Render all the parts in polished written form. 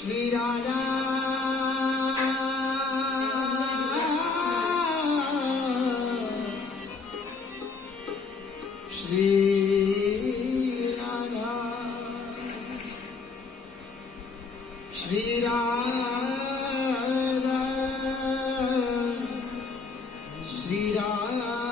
Shri Radha Shri Radha Shri Radha Shri Radha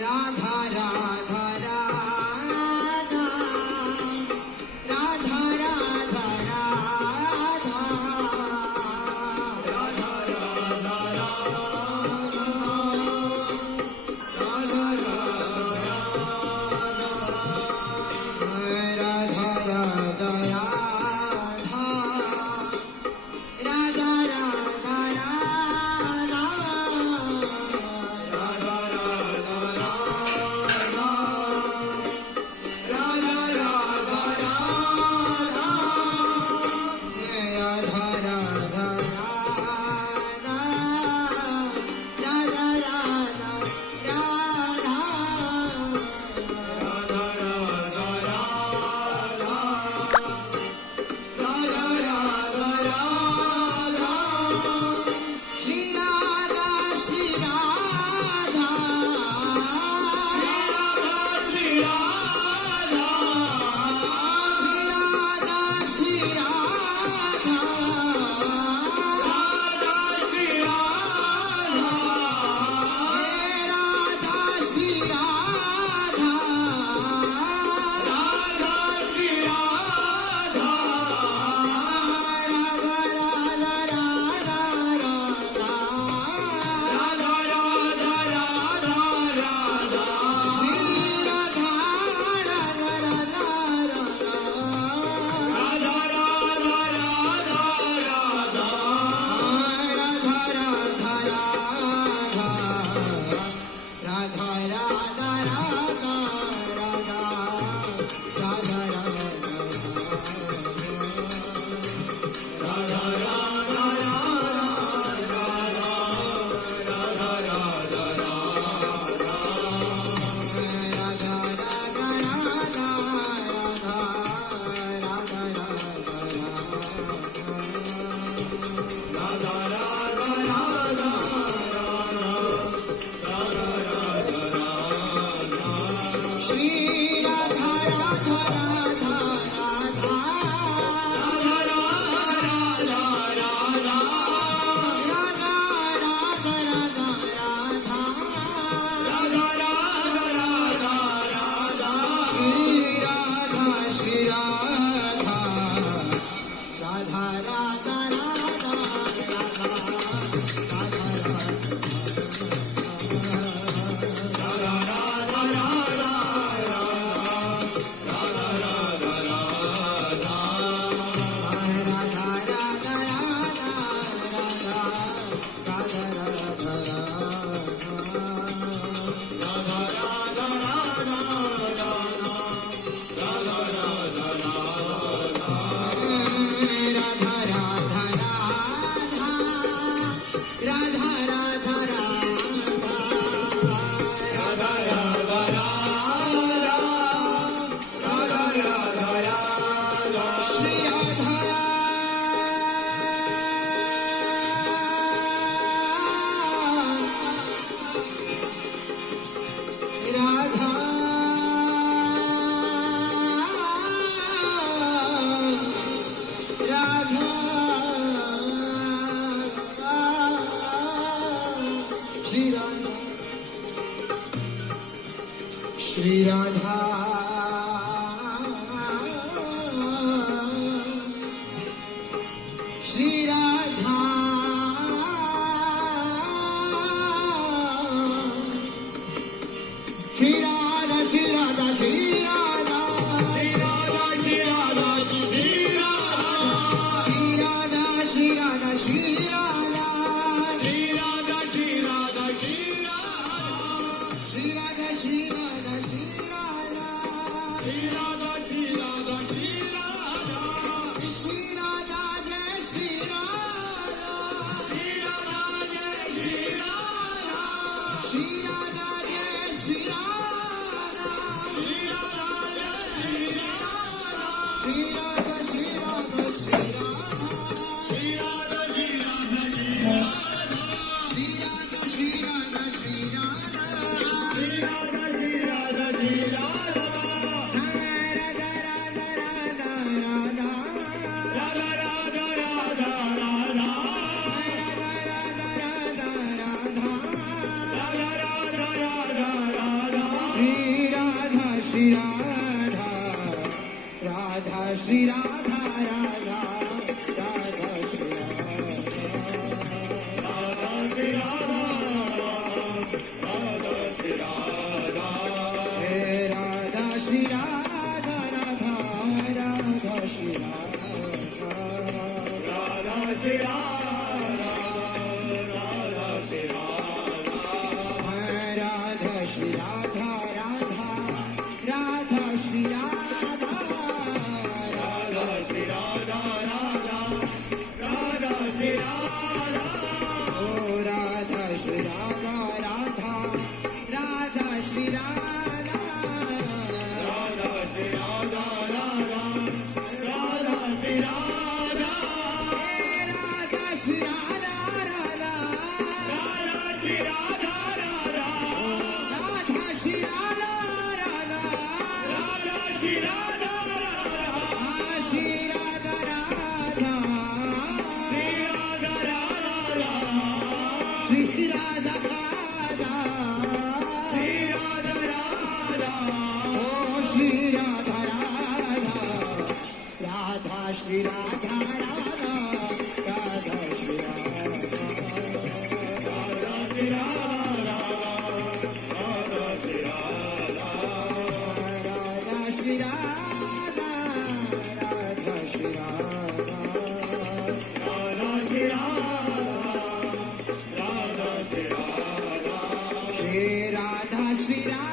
Radha Radha Radha Shri Radha, Shri Radha, Shri Radha, Shri Radha, Shri Radha, Shri Radha, Shri Radha, Shri Radha, Shri Radha, Shri Radha, Shri Radha, Shri Radha, Shri Radha, Shri Radha, Shri Radha. Shri Radha, Radha, Radha, Shri Radha, Shri Radha, Radha, Shri Radha, Radha, Radha, Shri Radha, Radha, Shri Radha, Radha, Shri Radha, Radha, Shri Radha, Radha, Radha, Shri Radha. Shri Radha, Radha, Radha, Shri Radha, Radha, Shri Radha, Radha, Shri Radha, Radha, Shri Radha, Radha, Shri Radha, Radha, Shri Radha, Shri Radha, Shri Radha, Radha, Shri Radha. Shri Radha, Radha, Shri Radha, Radha, Shri Radha, Radha, Shri Radha, Shri Radha, Shri Radha,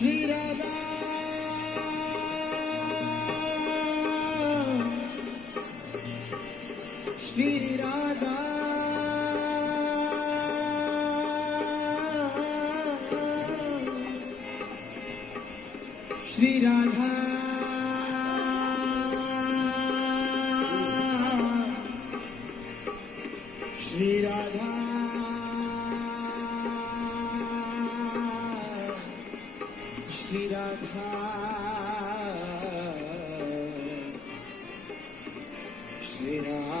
Shri Radha. Shri Radha, Shri Radha, Shri Radha, Shri Radha, Shri Radha.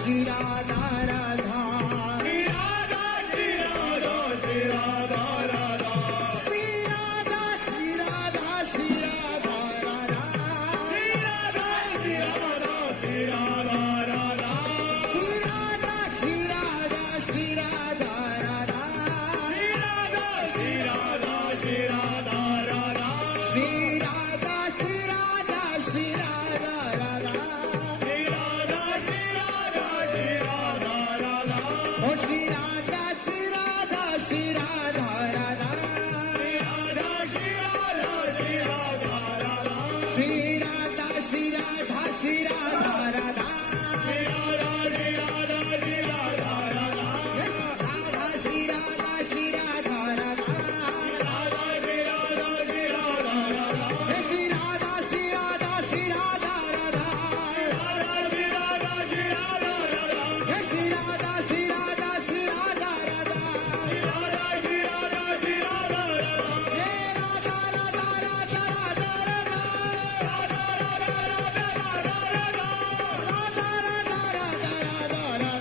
Shri Radha Radha. Shri Radha Shri Radha Shri Radha Radha. Shri Radha Shri Radha Shri Radha Radha. Shri Radha Shri Radha Shri Radha Radha. Shri Radha Shri Radha Shri Radha Radha. Shri Radha Shri Radha Shri Radha Radha. Shri Radha Shri Radha Shri Radha Radha. Shri Radha Shri Radha Shri Radha Radha. Oh Shri Radha Shri Radha Shri Radha Radha. Shri Radha Shri Radha Shri Radha Radha. Shri Radha Shri Radha Shri Radha Radha. Shri Radha Shri Radha Shri Radha Radha. Yes, Radha Shri Radha Shri Radha Radha. Radha Shri Radha Shri Radha Radha. Yes, Shri Radha Shri Radha Shri Radha Radha. Radha Shri Radha Shri Radha Radha. Yes, Shri Radha Shri Radha Shri Radha Radha. Radha Shri Radha Shri Radha Radha. Hey Radha Radha Radha Radha Radha. Radha Radha Radha Radha Radha. Radha Radha Radha Radha Radha.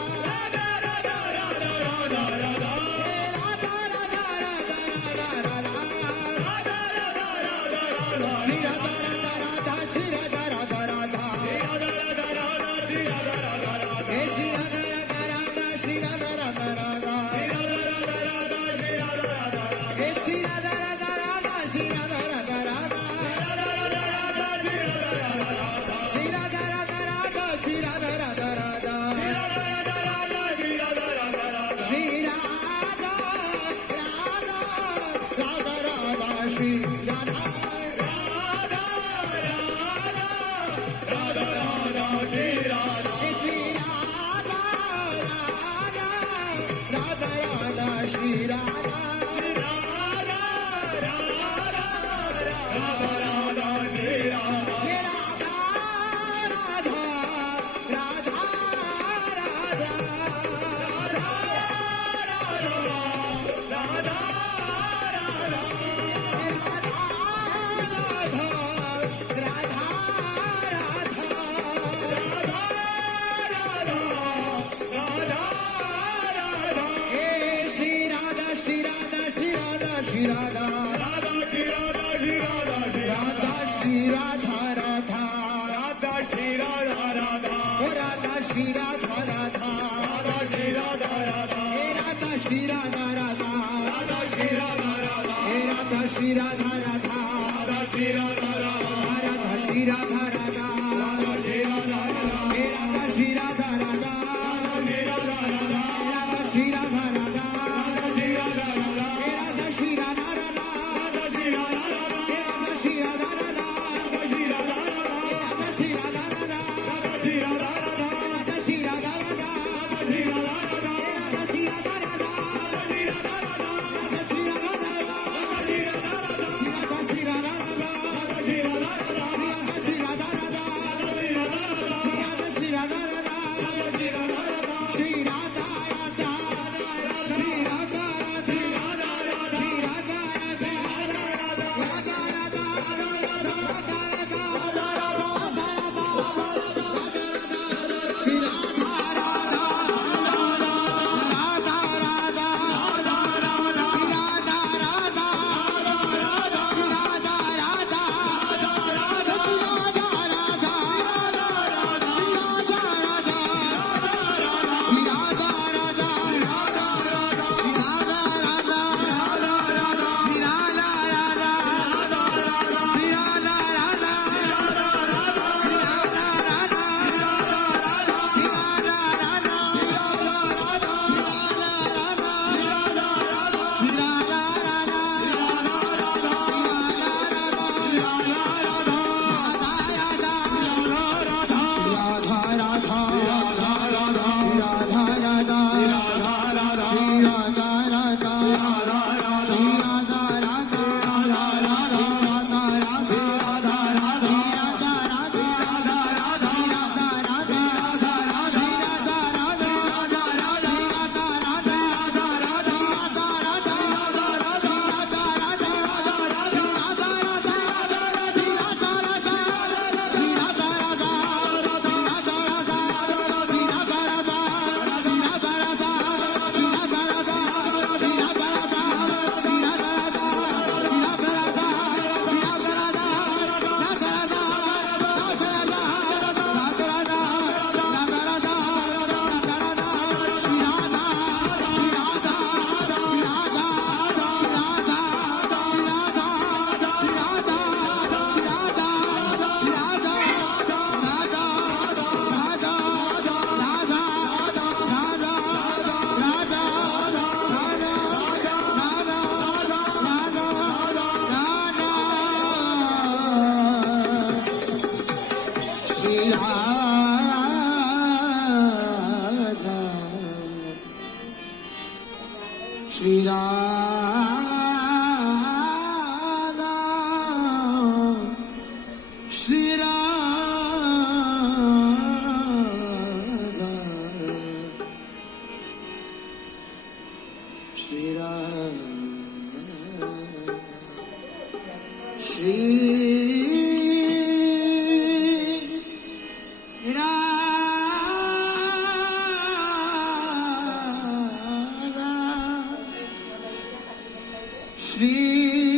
Radha Radha Radha Radha Radha. Hey Radha Radha Radha Radha Radha. Radha Radha Radha Radha. Shri Radha Radha Radha Shri Radha Radha Radha. Shri Radha Radha Radha Shri Radha Radha Radha. Hey Shri Radha Radha Radha Shri Radha Radha Radha. Shri Radha Radha Radha Shri Radha Radha Radha. Hey Shri Radha Radha Radha Shri Radha Radha Radha. Radha Radha Radha Shri Radha Radha Radha. Shri Radha Radha Radha Shri Radha Radha Radha. Shri Radha Radha Radha Shri Radha Radha Radha. Shri Radha Radha Radha Radha Shri Radha. Radha Radha Radha Radha Shri Radha. Hey Shri Radha Radha Radha Radha Shri Radha. Radha Radha Radha Radha Shri Radha. Hey Radha Radha Radha Radha. Radha Radha Radha. Hey Radha Radha Radha Radha. Radha Radha Radha. Hey Shri Radha Shri Radha Shri Radha Shri Radha. Radha Shri Radha Shri Radha Shri Radha. Shri Radha Radha. Radha Shri Radha Radha. Oh Radha Shri Radha Radha. Radha Shri Radha Radha. Hey Radha Shri Radha Radha. Radha Shri Radha Radha. Hey Radha Shri Radha Radha. Radha Shri Radha Radha. Radha Shri Radha Radha. Radha Shri Radha Radha. Hey Radha Shri Radha Radha. Radha Shri Radha Radha. Radha Shri Radha Radha. Hey Radha Shri Radha Radha. Radha Shri Radha Radha. Hey Radha Shri Radha Radha. Radha Shri Radha Radha. Radha Shri Radha Radha. Radha Shri Radha Radha. Radha Shri Radha Radha. Radha Shri Radha Radha. Radha Shri Radha Radha. Radha Shri Radha Radha. Radha Shri Radha Radha. Radha Shri Radha Radha. Shri Radha, Shri Radha, Shri Radha, Shri Radha, Shri